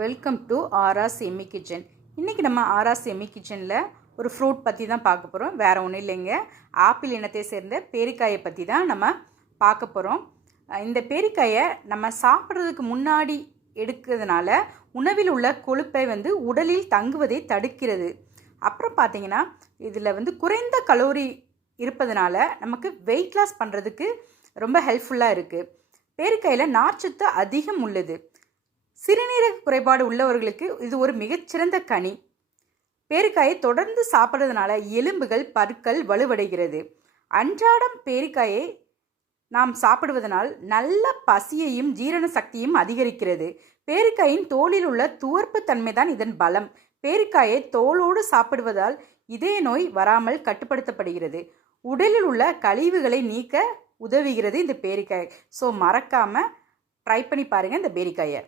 Welcome to Aaras Emmy kitchen இன்றைக்கி நம்ம ஆராஸ் Emmy கிச்சனில் ஒரு ஃப்ரூட் பற்றி தான் பார்க்க போகிறோம் வேறு ஒன்றும் இல்லைங்க. ஆப்பிள் இனத்தை சேர்ந்த பேரிக்காயை பற்றி தான் நம்ம பார்க்க போகிறோம் இந்த பேரிக்காயை நம்ம சாப்பிட்றதுக்கு முன்னாடி எடுக்கிறதுனால உணவில் உள்ள கொழுப்பை வந்து உடலில் தங்குவதை தடுக்கிறது. அப்புறம் பார்த்தீங்கன்னா இதில் வந்து குறைந்த கலோரி இருப்பதனால நமக்கு வெயிட் லாஸ் பண்ணுறதுக்கு ரொம்ப ஹெல்ப்ஃபுல்லாக இருக்குது பேரிக்காயில் நார்ச்சத்து அதிகம் உள்ளது. சிறுநீரக குறைபாடு உள்ளவர்களுக்கு இது ஒரு மிகச்சிறந்த கனி. பேரிக்காயை தொடர்ந்து சாப்பிட்றதுனால எலும்புகள் பற்கள் வலுவடைகிறது. அன்றாடம் பேரிக்காயை நாம் சாப்பிடுவதனால் நல்ல பசியையும் ஜீரண சக்தியும் அதிகரிக்கிறது. பேரிக்காயின் தோலில் உள்ள துவர்ப்பு தன்மை தான் இதன் பலம். பேரிக்காயை தோலோடு சாப்பிடுவதால் இதய நோய் வராமல் கட்டுப்படுத்தப்படுகிறது. உடலில் உள்ள கழிவுகளை நீக்க உதவுகிறது இந்த பேரிக்காய். ஸோ மறக்காமல் ட்ரை பண்ணி பாருங்கள் இந்த பேரிக்காயை.